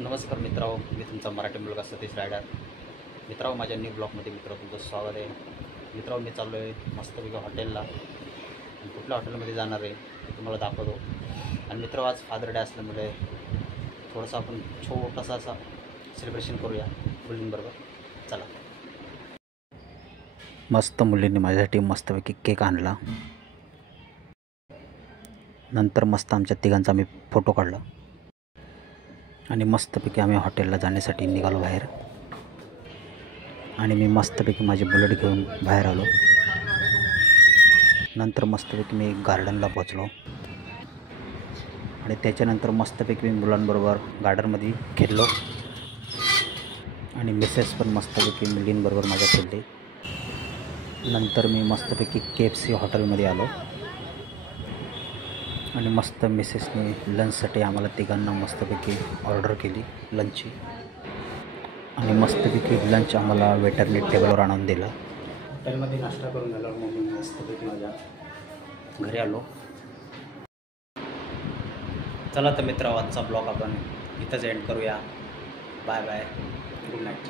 नमस्कार मित्रांनो, मी तुमचा मराठी मुलगा सतीश रायडर. मित्रांनो, माझ्या न्यू ब्लॉगमध्ये तुमचं स्वागत आहे. मित्रांनो, मी चाललो आहे मस्तपैकी हॉटेलला. कुठल्या हॉटेलमध्ये जाणार आहे ते तुम्हाला दाखवतो. आणि मित्रांनो, आज फादर डे असल्यामुळे थोडंसं आपण छोटासा असा सेलिब्रेशन करूया मुलींबरोबर. चला. मस्त मुलींनी माझ्यासाठी मस्तपैकी केक आणला. नंतर मस्त आमच्या तिघांचा आम्ही फोटो काढला आणि मस्तपैकी आम्ही हॉटेलला जाण्यासाठी निघालो बाहेर. आणि मी मस्तपैकी माझी बुलेट घेऊन बाहेर आलो. नंतर मस्तपैकी मी गार्डनला पोचलो आणि त्याच्यानंतर मस्तपैकी मी मुलांबरोबर गार्डनमध्ये खेळलो आणि मिसेस पण मस्तपैकी मुलींबरोबर माझ्या खेळली. नंतर मी मस्तपैकी KFC हॉटेलमध्ये आलो आणि मस्त मिसेसने लंचसाठी आम्हाला तिघांना मस्तपैकी ऑर्डर केली लंचची. आणि मस्तपैकी लंच आम्हाला वेटरने टेबलवर आणून दिला. हॉटेलमध्ये नाश्ता करून झाल्यावर मग मी मस्तपैकी माझ्या घरी आलो. चला तर मित्रांनो, आजचा ब्लॉग आपण इथंच एंड करूया. Bye bye, good night.